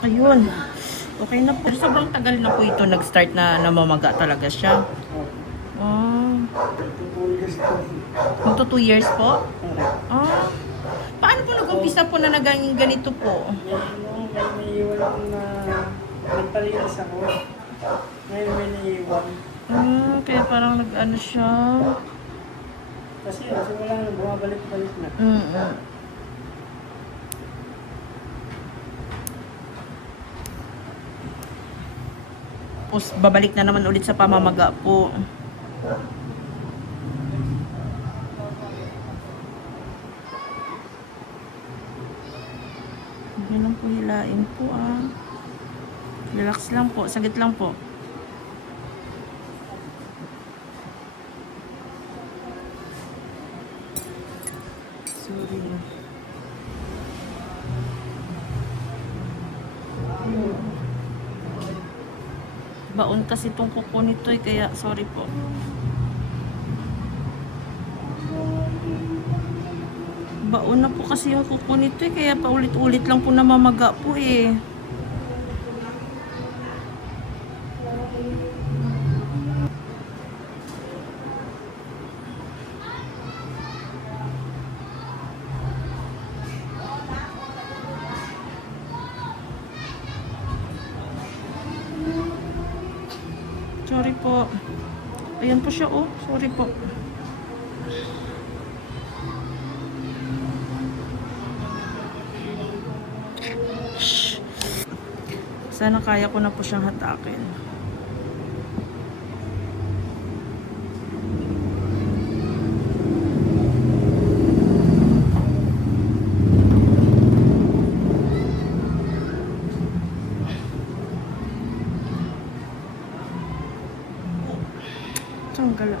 Ayun. Okay na po. Sobrang tagal na po ito nag-start na namamaga talaga siya. Oh. Magto 2 years po? Ah. Paano po nag-umpisa po na naging ganito po? May iwan na nagpalinis ako. Ngayon may naiwan. Kaya parang nag-ano siya. Kasi wala na, bumabalik-balik na. Tapos babalik na naman ulit sa pamamaga po. Yan lang po, hilain po Relax lang po, sagit lang po. Sorry. Baon kasi itong kuko nito kaya sorry po. Baon na po kasi yung kuko nito kaya paulit-ulit lang po namamaga po Sorry po. Ayan po siya Sorry po. Sana kaya ko na po siyang hatakin. Tanggal.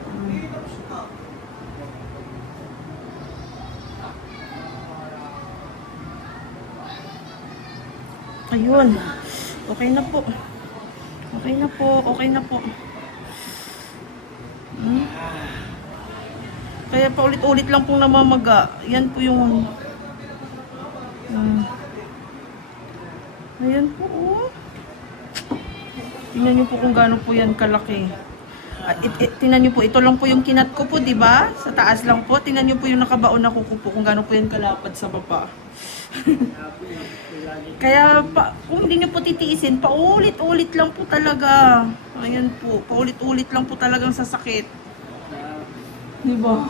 Ayun. Okay na po. Okay na po. Okay na po. Kaya paulit-ulit lang pong namamaga. Yan po yung ayan po Tingnan niyo po kung gaano po yan kalaki. Tingnan niyo po, ito lang po yung kinat ko po, di ba? Sa taas lang po. Tingnan niyo po yung nakabaon na kuko po kung gaano po yan kalapad sa baba. Kaya kung hindi niyo po titiisin, paulit-ulit lang po talaga. Ayan po, paulit-ulit lang po talagang sasakit. Di ba?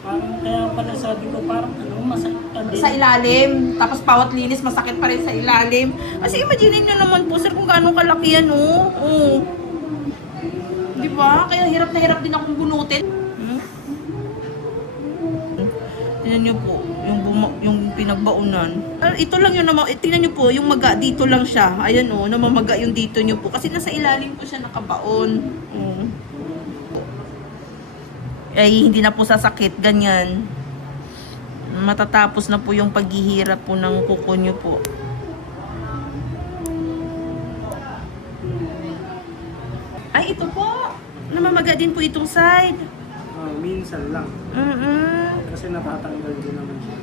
Parang kaya pala sabi ko, parang masakit pa din. Sa ilalim, tapos bawat linis masakit pa rin sa ilalim. Kasi imagine niyo naman po sir kung gaano kalaki yan Di ba? Kaya hirap na hirap din akong bunutin. Tingnan niyo po, yung pinagbaunan. Ito lang yun naman, tingnan niyo po, yung maga dito lang siya. Ayan namamaga yung dito niyo po. Kasi nasa ilalim po siya nakabaon. Ay hindi na po sasakit, ganyan. Matatapos na po yung paghihirap po ng kuko nyo po. Ay, ito po. Namamaga din po itong side. Minsan lang. Kasi natatanggal din naman siya.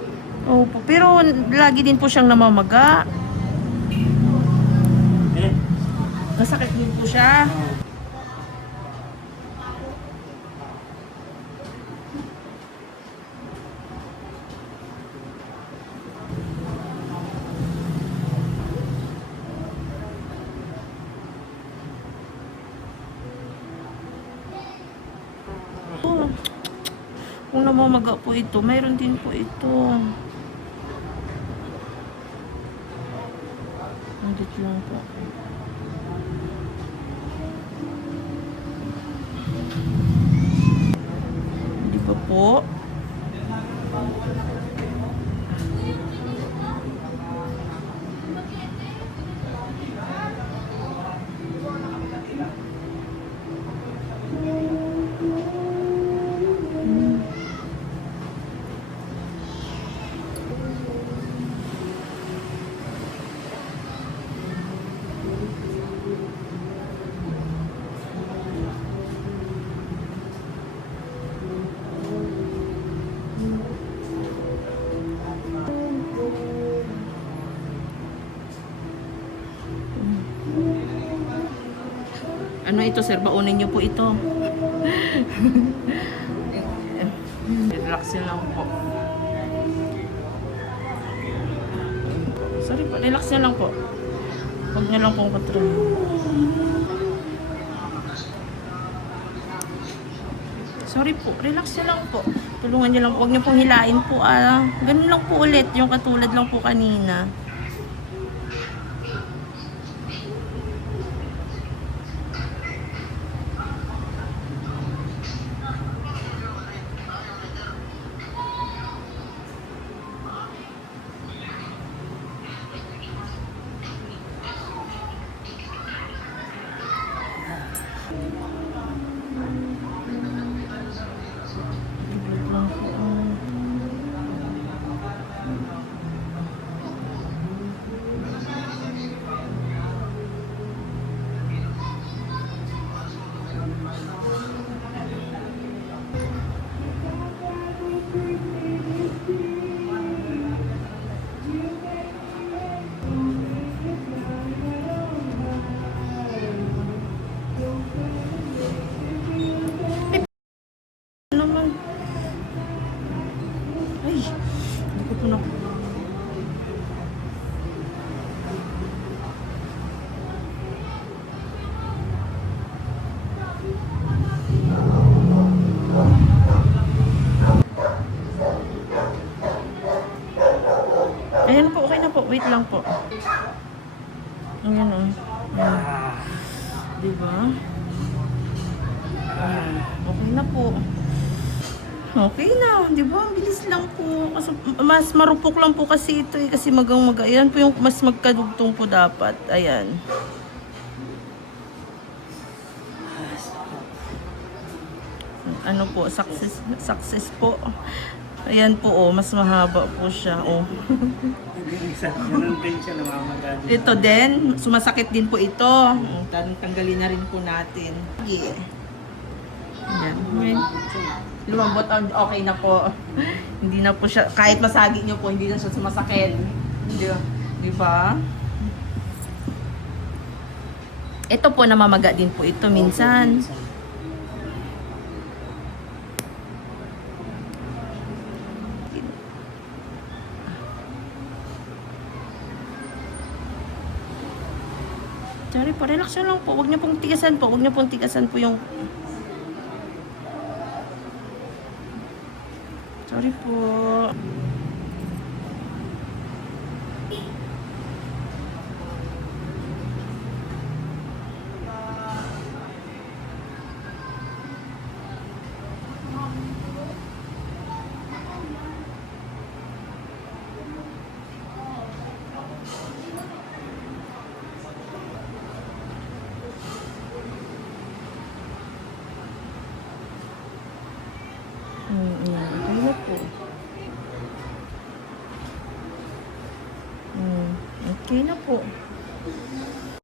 Opo, pero lagi din po siyang namamaga. Nasakit din po siya. Kung namamaga po ito, mayroon din po ito. Nandito lang po. Hindi ba po? Ano ito, sir? Baunin niyo po ito. Relax nyo lang po. Sorry po, relax nyo lang po. Huwag nyo lang pong control. Sorry po, relax nyo lang po. Tulungan nyo lang po. Huwag nyo pong hilain po. Ganun lang po ulit. Yung katulad lang po kanina. Naman. Ay, hindi ko po na... Ayan po, okay na po. Wait lang po. Ayan o. Ayan. Diba? Ayan. Okay na po. Okay na, di ba? Ang bilis lang po. Kasi mas marupok lang po kasi ito eh. Kasi magang-maga. Ayan po yung mas magkadugtong po dapat. Ayan. Ano po, success po. Ayan po oh, mas mahaba po siya oh. Ganun din siya namamaga. Ito din, sumasakit din po ito. Tanggalin na rin po natin. Yeah. Ayan. Lumambot, okay na po. Hindi na po siya, kahit masagi nyo po, hindi na siya sumasakit. Di ba? Ito po, namamaga din po ito minsan. Sorry po, relax nyo lang po. Huwag nyo pong tigasan po. Huwag nyo pong tigasan po yung... Sorry po. Okay na po. Okay na po.